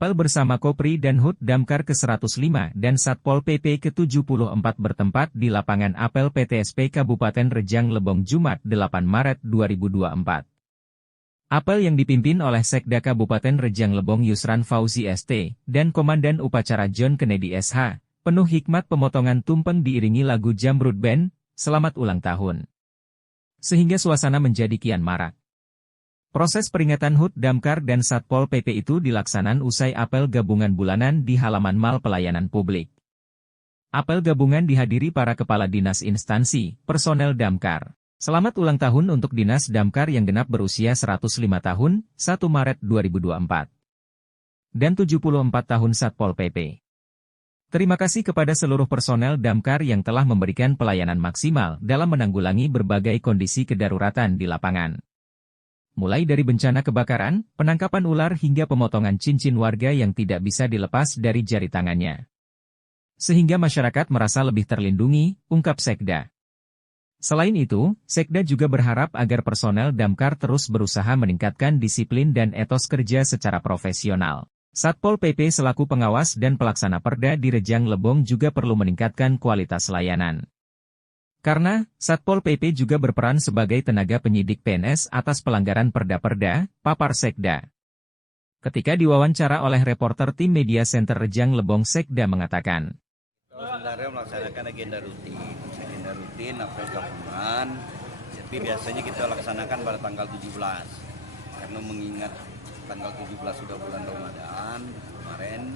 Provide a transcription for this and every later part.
Apel bersama Kopri dan Hut Damkar ke-105 dan Satpol PP ke-74 bertempat di lapangan apel PTSP Kabupaten Rejang Lebong Jumat 8 Maret 2024. Apel yang dipimpin oleh Sekda Kabupaten Rejang Lebong Yusran Fauzi ST dan Komandan Upacara John Kennedy SH, penuh hikmat pemotongan tumpeng diiringi lagu Jamrud Band, Selamat Ulang Tahun. Sehingga suasana menjadi kian marak. Proses peringatan HUT Damkar dan Satpol PP itu dilaksanakan usai apel gabungan bulanan di halaman Mal Pelayanan Publik. Apel gabungan dihadiri para kepala dinas instansi, personel Damkar. Selamat ulang tahun untuk Dinas Damkar yang genap berusia 105 tahun, 1 Maret 2024. Dan 74 tahun Satpol PP. Terima kasih kepada seluruh personel Damkar yang telah memberikan pelayanan maksimal dalam menanggulangi berbagai kondisi kedaruratan di lapangan. Mulai dari bencana kebakaran, penangkapan ular hingga pemotongan cincin warga yang tidak bisa dilepas dari jari tangannya. Sehingga masyarakat merasa lebih terlindungi, ungkap Sekda. Selain itu, Sekda juga berharap agar personel Damkar terus berusaha meningkatkan disiplin dan etos kerja secara profesional. Satpol PP selaku pengawas dan pelaksana perda di Rejang Lebong juga perlu meningkatkan kualitas layanan. Karena, Satpol PP juga berperan sebagai tenaga penyidik PNS atas pelanggaran perda-perda, papar Sekda. Ketika diwawancara oleh reporter tim Media Center Rejang Lebong, Sekda mengatakan, sebenarnya melaksanakan agenda rutin, apel gabungan, tapi biasanya kita laksanakan pada tanggal 17, karena mengingat tanggal 17 sudah bulan Ramadan, kemarin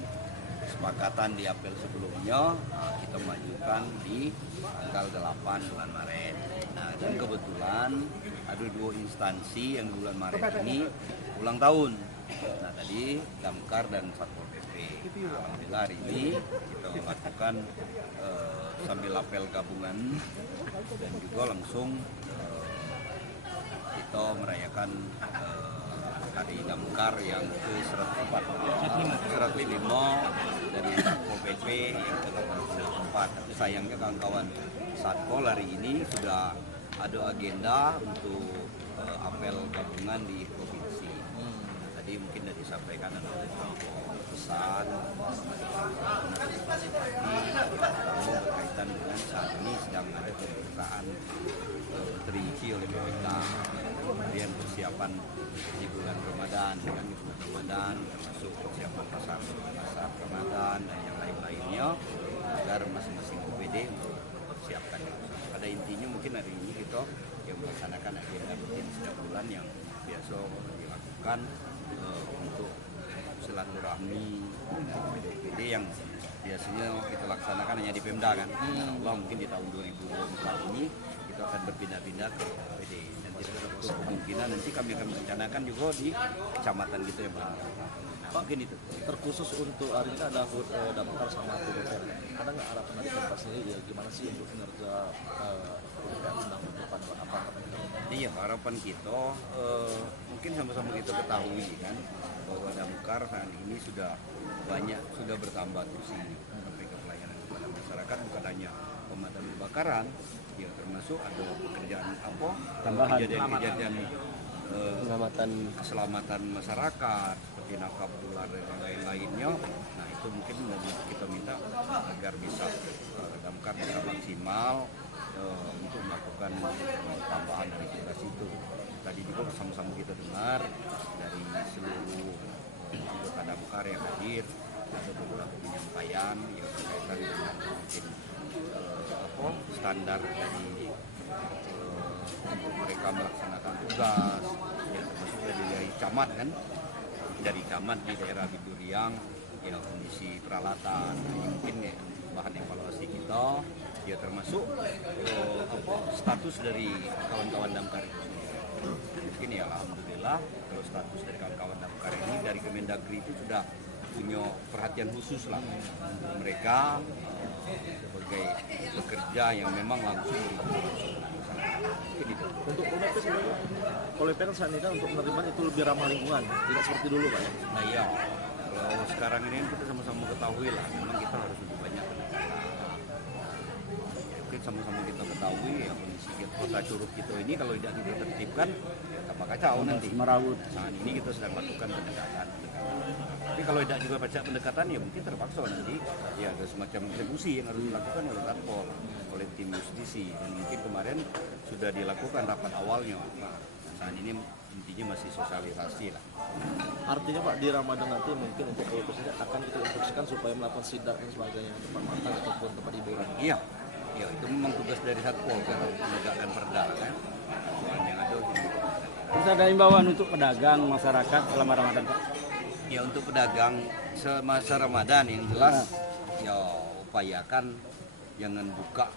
kesepakatan di apel sebelumnya kita majukan di tanggal 8 bulan Maret. Nah, dan kebetulan ada 2 instansi yang bulan Maret ini ulang tahun. Nah, tadi Damkar dan Satpol PP. Alhamdulillah hari ini kita melakukan sambil apel gabungan dan juga langsung kita merayakan Hari Damkar yang ke-105 dari Satpol PP yang ke-84. Tapi sayangnya kawan-kawan Satpol hari ini sudah ada agenda untuk apel gabungan di provinsi. Tadi mungkin sudah disampaikan ada pesan berkaitan dengan saat ini sedang ada pemeriksaan terisi oleh BPK. Kemudian persiapan di bulan Ramadan, kan di bulan Ramadan termasuk persiapan pasar Ramadan dan yang lain-lainnya agar masing-masing OPD mempersiapkan. Pada intinya mungkin hari ini kita yang melaksanakan agenda rutin setiap bulan yang biasa dilakukan untuk silaturahmi dengan OPD-OPD yang biasanya kita laksanakan hanya di Pemda kan. Allah mungkin di tahun 2024 ini kita akan berpindah-pindah ke OPD. Kemungkinan nanti kami akan merencanakan juga di kecamatan gitu ya Pak. Mungkin itu. Terkhusus untuk hari ini ada Damkar sama PPR. Ada nggak harapan dari Damkar sendiri ya gimana sih untuk kinerja PPR tentang depan apa? Iya, harapan kita mungkin sama-sama kita ketahui kan bahwa Damkar saat ini sudah bertambah kursi memberikan pelayanan kepada masyarakat, bukan hanya pemadam kebakaran, ya termasuk ada pekerjaan kejadian keselamatan masyarakat seperti nangkap ular dan lain-lainnya. Nah itu mungkin kita minta agar bisa Damkar bisa maksimal untuk melakukan tambahan dari tugas itu. Tadi juga bersama-sama kita dengar dari seluruh anggota Damkar yang hadir ada beberapa penyampaian yang berkaitan dengan mungkin standar dari untuk mereka melaksanakan tugas yang termasuk dari camat kan, dari camat di daerah Biduriang ya kondisi peralatan mungkin ya, bahan evaluasi kita ya termasuk status dari kawan-kawan Damkar itu sendiri. Mungkin ya alhamdulillah kalau status dari kawan-kawan Damkar ini dari Kemendagri itu sudah punya perhatian khusus lah untuk mereka sebagai pekerja yang memang langsung mungkin itu. Untuk UMP sendiri, kalau PPR saat ini kan untuk penerimaan itu lebih ramah lingkungan, tidak seperti dulu Pak ya? Nah iya, kalau sekarang ini kita sama-sama ketahui lah, memang kita harus lebih banyak mungkin sama-sama kita ketahui ya kondisi kota Curug kita ini kalau tidak ditertibkan tambah kacau nanti. Merawut. Nah, ini kita sedang lakukan pendekatan. Tapi kalau tidak juga baca pendekatan ya mungkin terpaksa nanti ya ada semacam eksekusi yang harus dilakukan oleh Satpol, oleh tim justisi, dan mungkin kemarin sudah dilakukan rapat awalnya. Nah, saat ini intinya masih sosialisasi lah. Artinya Pak, di Ramadan nanti mungkin untuk khususnya akan kita instruksikan supaya melakukan sidak dan sebagainya tempat makan ataupun tempat hiburan. Iya, iya, itu memang tugas dari Satpol kan, menegakkan perda kan. Aturan yang ada. Terus ada imbauan untuk pedagang masyarakat selama Ramadan, Pak? Ya untuk pedagang semasa Ramadan yang jelas ya upayakan jangan buka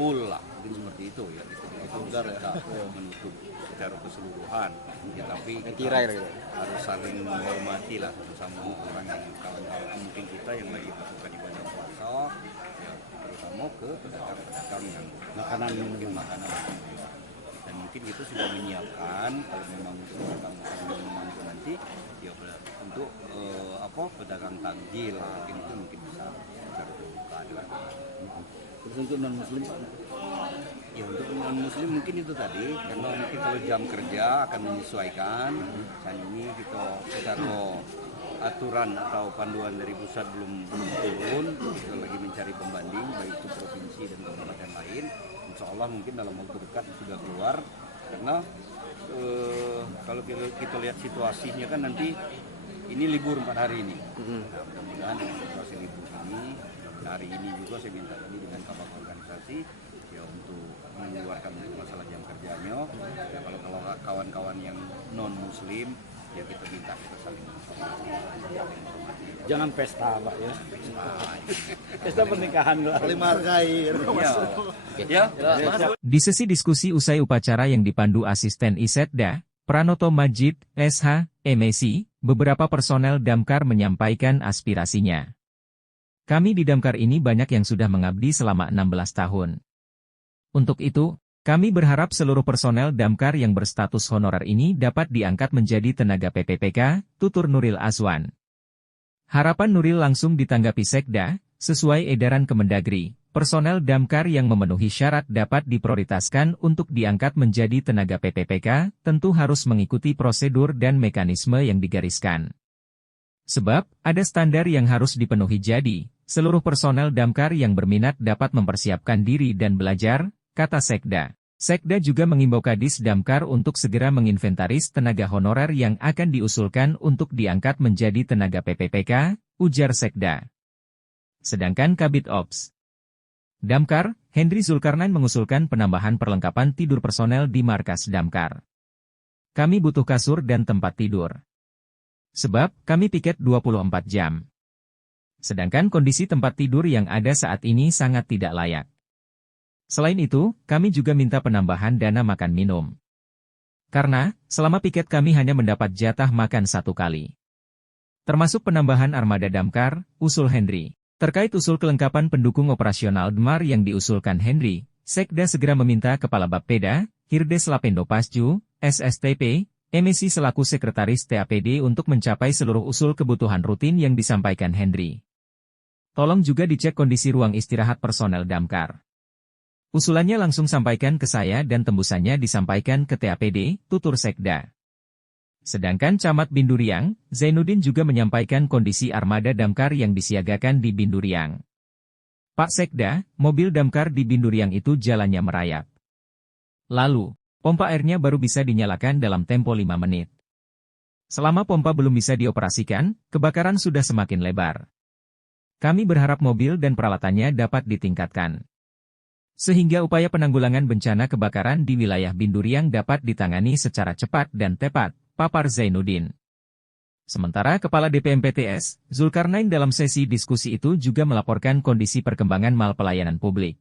full lah, mungkin seperti itu ya. Itu kita menutup secara keseluruhan. Ya, tapi harus saling menghormati lah sama orang yang kawan-kawan mungkin kita yang lagi melakukan ibadah puasa, ya, terutama ke pedagang-pedagang yang makanan mungkin makanan. Dan mungkin kita sudah menyiapkan kalau memang untuk pedagang makanan itu nanti ya untuk pedagang takjil mungkin bisa secara terbuka dengan. Terus untuk non muslim, Pak? Ya untuk non muslim mungkin itu tadi, karena mungkin kalau jam kerja akan menyesuaikan. Saat ini kita secara aturan atau panduan dari pusat belum turun, kita lagi mencari pembanding baik itu provinsi dan kabupaten lain. Insya Allah mungkin dalam waktu dekat sudah keluar, karena kalau kita lihat situasinya kan nanti ini libur 4 hari ini. Nah, mudah-mudahan dengan situasi libur ini, hari ini juga saya minta tadi dengan kabak organisasi ya untuk mengeluarkan masalah jam kerjanya. Ya, kalau kawan-kawan yang non muslim ya kita minta kita saling informasi. Jangan pesta, Pak ya. Pesta pernikahan lah. Saling menghargai. Ya. Di sesi diskusi usai upacara yang dipandu asisten Isetda, Pranoto Majid, SH, MSI, beberapa personel Damkar menyampaikan aspirasinya. Kami di Damkar ini banyak yang sudah mengabdi selama 16 tahun. Untuk itu, kami berharap seluruh personel Damkar yang berstatus honorer ini dapat diangkat menjadi tenaga PPPK, tutur Nuril Azwan. Harapan Nuril langsung ditanggapi Sekda, sesuai edaran Kemendagri, personel Damkar yang memenuhi syarat dapat diprioritaskan untuk diangkat menjadi tenaga PPPK, tentu harus mengikuti prosedur dan mekanisme yang digariskan. Sebab, ada standar yang harus dipenuhi jadi, seluruh personel Damkar yang berminat dapat mempersiapkan diri dan belajar, kata Sekda. Sekda juga mengimbau Kadis Damkar untuk segera menginventaris tenaga honorer yang akan diusulkan untuk diangkat menjadi tenaga PPPK, ujar Sekda. Sedangkan Kabid Ops Damkar, Hendri Zulkarnain mengusulkan penambahan perlengkapan tidur personel di markas Damkar. Kami butuh kasur dan tempat tidur. Sebab, kami piket 24 jam. Sedangkan kondisi tempat tidur yang ada saat ini sangat tidak layak. Selain itu, kami juga minta penambahan dana makan minum. Karena, selama piket kami hanya mendapat jatah makan 1 kali. Termasuk penambahan armada Damkar, usul Hendri. Terkait usul kelengkapan pendukung operasional DMAR yang diusulkan Hendri, Sekda segera meminta Kepala Bapeda, Hirdes Lapendo Pasju, SSTP, MSI selaku Sekretaris TAPD untuk mencapai seluruh usul kebutuhan rutin yang disampaikan Hendri. Tolong juga dicek kondisi ruang istirahat personel Damkar. Usulannya langsung sampaikan ke saya dan tembusannya disampaikan ke TAPD, tutur Sekda. Sedangkan Camat Binduriang, Zainuddin juga menyampaikan kondisi armada Damkar yang disiagakan di Binduriang. Pak Sekda, mobil Damkar di Binduriang itu jalannya merayap. Lalu, pompa airnya baru bisa dinyalakan dalam tempo 5 menit. Selama pompa belum bisa dioperasikan, kebakaran sudah semakin lebar. Kami berharap mobil dan peralatannya dapat ditingkatkan. Sehingga upaya penanggulangan bencana kebakaran di wilayah Binduriang dapat ditangani secara cepat dan tepat, papar Zainuddin. Sementara Kepala DPMPTS, Zulkarnain dalam sesi diskusi itu juga melaporkan kondisi perkembangan mal pelayanan publik.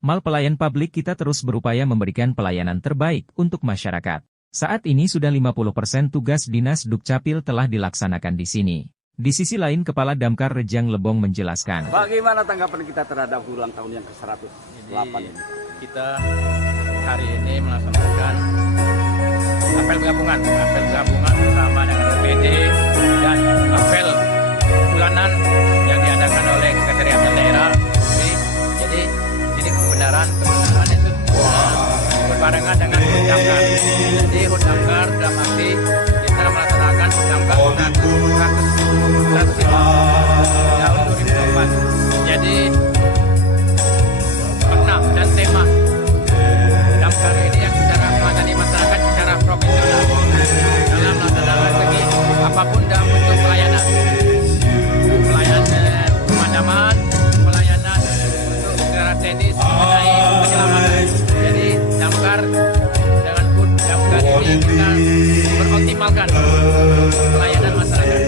Mal pelayan publik kita terus berupaya memberikan pelayanan terbaik untuk masyarakat. Saat ini sudah 50% tugas Dinas Dukcapil telah dilaksanakan di sini. Di sisi lain Kepala Damkar Rejang Lebong menjelaskan. Bagaimana tanggapan kita terhadap ulang tahun yang ke-108 ini? Kita hari ini melaksanakan apel gabungan bersama dengan OPD dan apel bulanan yang diadakan oleh Sekretariat Daerah. Jadi ini kebenaran itu berbarengan dengan HUT Damkar. Jadi HUT Damkar dalam arti kita melaksanakan HUT Damkar 100 tahun 2024. Jadi makna dan tema Damkar ini yang secara melayani masyarakat secara profesional dalam melaksanakan segi apapun dalam bentuk pelayanan pemadaman, pelayanan untuk secara teknis mengenai penyelamatan. Jadi Damkar dengan HUT Damkar ini kita beroptimalkan pelayanan masyarakat.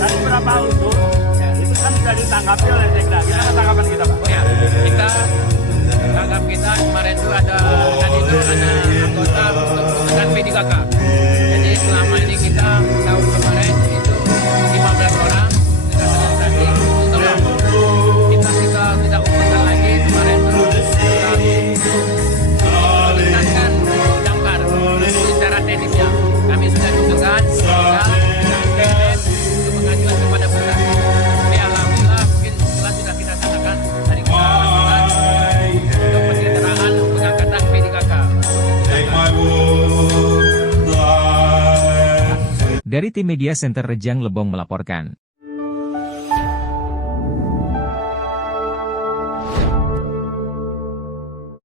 Tadi berapa unsur? Ya, itu kan sudah ditanggapi oleh Sekda. Gimana tanggapan kita, Pak? Oh ya, kita tanggap kita kemarin itu ada anggota untuk dengan P3K. Jadi selama ini kita tahun kemarin itu 15 orang sudah terrealisasi. Kita tidak umumkan lagi kemarin itu meningkatkan Damkar secara teknisnya. Kami sudah tunjukkan untuk pengajuan kepada pusat. Tapi alhamdulillah mungkin setelah sudah kita tanyakan dari kita lakukan untuk penyelenggaraan pengangkatan P3K. Dari tim Media Center Rejang Lebong melaporkan.